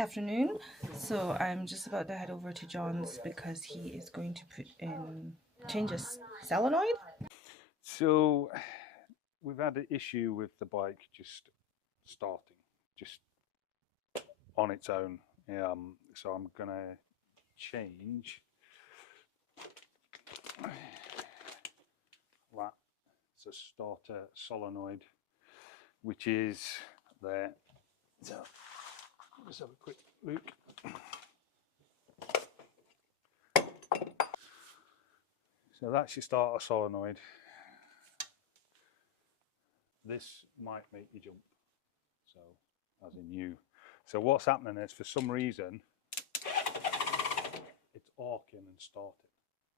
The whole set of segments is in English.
Afternoon. So I'm just about to head over to John's because he is going to change a solenoid. So we've had an issue with the bike just starting, just on its own. So I'm gonna change that. It's a starter solenoid, which is there. So let's have a quick look. So that's your starter solenoid. This might make you jump, so as in you. So what's happening is, for some reason, it's arcing and starting.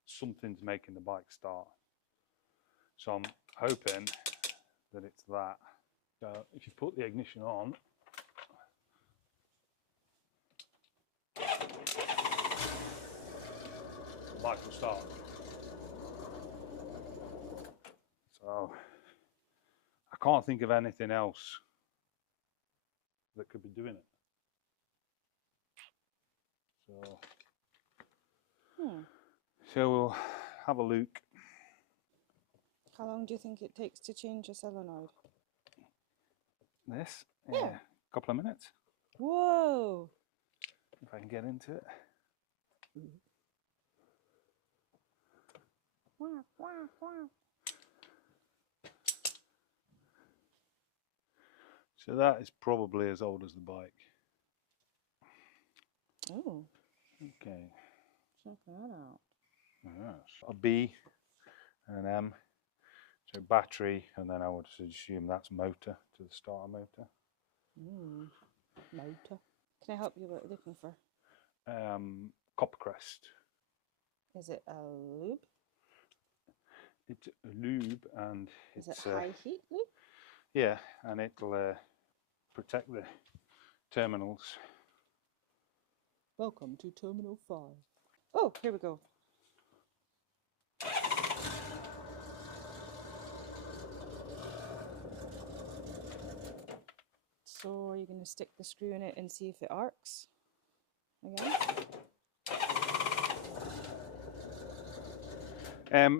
Something's making the bike start. So I'm hoping that it's that. So if you put the ignition on, the bike will start. So I can't think of anything else that could be doing it. So we'll have a look. How long do you think it takes to change a solenoid? This, Yeah. a couple of minutes. Whoa! If I can get into it. Wow, wow, wow. So that is probably as old as the bike. Oh. Okay. Check that out. Yes. A B and an M. So battery, and then I would assume that's motor, to the starter motor. Motor. Can I help you? What you're looking for? Copper crest. Is it a lube? It's a lube, and Is it's it high heat lube? Yeah, and it'll protect the terminals. Welcome to Terminal 5. Oh, here we go. So are you going to stick the screw in it and see if it arcs again?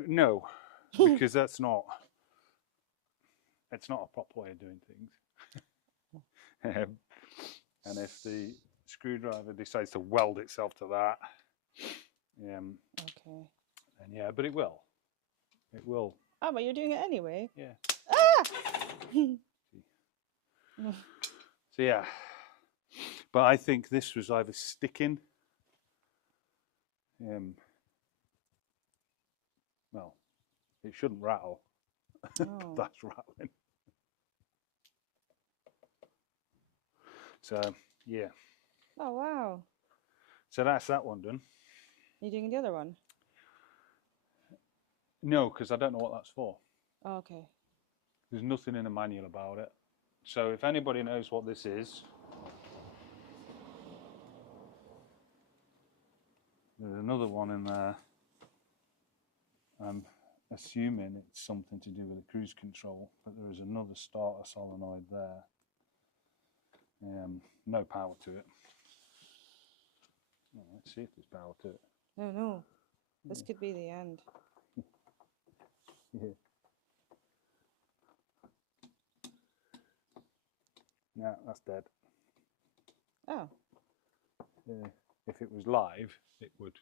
No, because it's not a proper way of doing things. And if the screwdriver decides to weld itself to that, okay. then yeah, but it will. It will. Oh, but you're doing it anyway. Yeah. Ah! So yeah, but I think this was either sticking. Well, it shouldn't rattle. Oh. That's rattling. So yeah. Oh, wow. So that's that one done. Are you doing the other one? No, because I don't know what that's for. Oh, okay. There's nothing in the manual about it. So if anybody knows what this is, there's another one in there. I'm assuming it's something to do with the cruise control, but there is another starter solenoid there. No power to it. Well, let's see if there's power to it. No, no. This could be the end. Yeah. No, that's dead. Oh. If it was live, it would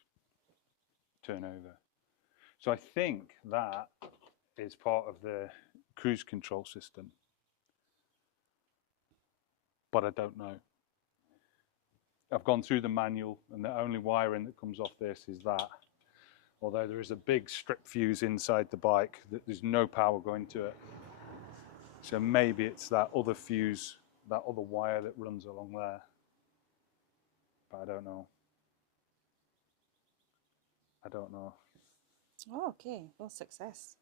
turn over. So I think that is part of the cruise control system, but I don't know. I've gone through the manual, and the only wiring that comes off this is that. Although there is a big strip fuse inside the bike, that there's no power going to it. So maybe it's that other fuse, that other wire that runs along there. But I don't know. I don't know. Oh, okay. Well, success.